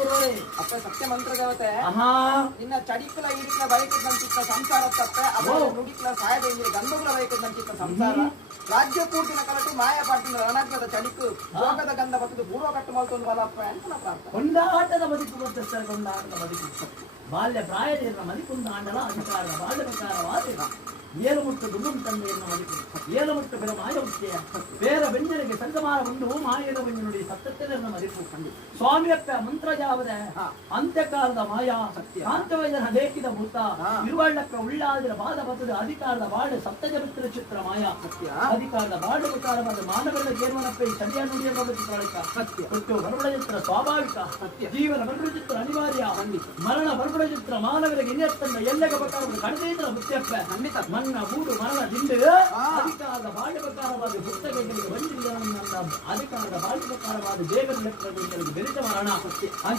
ಅಪ್ಪ ಸತ್ಯ ಮಂತ್ರ ದೇವತೆ ಆಹಾ ನಿನ್ನ ಚಡಿಕಲ ಇಡಿಕಲ ಬಯಕದಂತಿತ್ತ ಸಂಸಾರ ತಪ್ಪೆ ಅವ ನುಡಿಕಲ ಸಾಯದ ಇಂದ್ರೆ ಗಂಧಗಳ ಬಯಕದಂತಿತ್ತ ಸಂಸಾರ ರಾಜ್ಯ ಪೂರ್ತಿನ ಕಲಟು ಮಾಯ ಪಾಟಿನ ರಣಗ್ನದ ಚಡಿಕು ಜೋಗದ ಗಂಧ ಬತ್ತದು ಪೂರ್ವ ಕಟ್ಟು ಮಲ್ತೊಂದು ಬಲಪ್ಪ ಅಂತ ನಾ ಪ್ರಾರ್ಥನೆ. ಕೊಂಡಾಟದ ಬದುಕು ಗೊತ್ತಿರ್ತಾರೆ. ಕೊಂಡಾಟದ ಬದುಕು ಬಾಲ್ಯ ಪ್ರಾಯದಿಂದ ಮದಿಕುಂದಾಂಡಲ ಅಧಿಕಾರದ ಬಾಲ್ಯಕಾರವಾದ ಏಳು ಮುಟ್ಟು ದುಡುಂ ತಂದೆಯನ್ನು ಮದಿಕು ಏಳು ಮುಟ್ಟು ಬೆರ ಮಾಯ ಮುಖ್ಯ ಬೇರೆ ಬೆಂಜರಿಗೆ ಸಂಗಮಾನ ಒಂದು ಮಾಯದ ಬೆಂಜು ನುಡಿ ಸತ್ಯತೆಯನ್ನು ಮದಿಕು ಸ್ವಾಮಿಯಪ್ಪ ಮಂತ್ರಜಾವದ ಅಂತ್ಯಕಾಲದ ಮಾಯಾ ಕಾಂತವೈದನ ಬೇಕಿದ ಭೂತ ಇರುವಳ್ಳಕ್ಕ ಉಳ್ಳಾದಿರ ಬಾದ ಬತ್ತದ ಅಧಿಕಾರದ ಬಾಳು ಸಪ್ತಜಮಿತ್ರ ಚಿತ್ರ ಮಾಯಾ ಅಧಿಕಾರದ ಬಾಳು ಪ್ರಕಾರವಾದ ಮಾನವರ ಜೀವನಪ್ಪ ಸರಿಯ ನುಡಿಯ ಚಿತ್ರಳಿಕ ಸತ್ಯ ಮತ್ತು ಬರಬಡ ಚಿತ್ರ ಸ್ವಾಭಾವಿಕ ಸತ್ಯ ಜೀವನ ಬರಬಡ ಚಿತ್ರ ಅನಿವಾರ್ಯ ಮರಣ ಬರಬಡ ಚಿತ್ರ ಮಾನವರಿಗೆ ಇನ್ನೆತ್ತಂದ ಎಲ್ಲಗ ಪ್ರಕಾರದ ಕಡಿಮೆ ಮುಖ್ಯಪ್ಪ ಖಂಡಿತ ಮನ್ನ ಮೂಡು ಮರಣ ದಿಂಡು ಅಧಿಕಾರದ ಬಾಳ್ಯ ಪ್ರಕಾರವಾದ ಪುಸ್ತಕಗಳಿಗೆ ಬಂದಿಲ್ಲ ಅಧಿಕಾರದ ಬಾಳ್ಯ ಪ್ರಕಾರವಾದ ದೇವರ ಲೆಕ್ಕಗಳಿಗೆ ಬೆರೆತ ಮರಣ